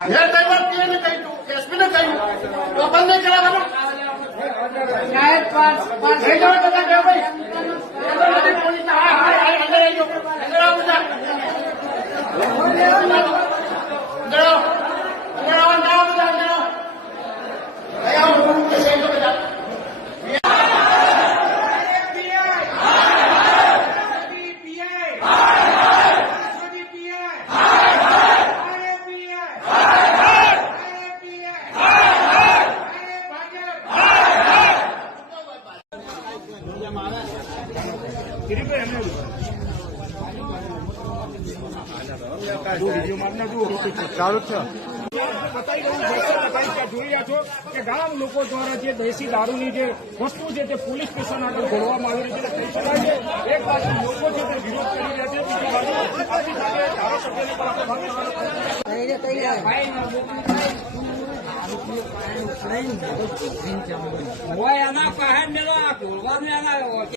મેં કઈ વાર પીએને કહ્યું એસપી ને કહ્યું તો બંધ નહીં કરાવવાનું સાહેબ લઈ જાઓ તો ભાઈ પોલીસ અંદર આવી જાઓ અંદર આવો બધા ચાલુ છે જોઈ રહ્યા છો કે ગામ લોકો દ્વારા જે દેશી દારૂની જે વસ્તુ છે તે પોલીસ સ્ટેશન આગળ ઘોડવામાં આવી રહી છે કહી શકાય છે. એક બાજુ લોકો છે તે વિરોધ કરી રહ્યા છે, બીજી બાજુ આપણી સાથે ધારાસભ્યની પણ આપણે વાત કરવાની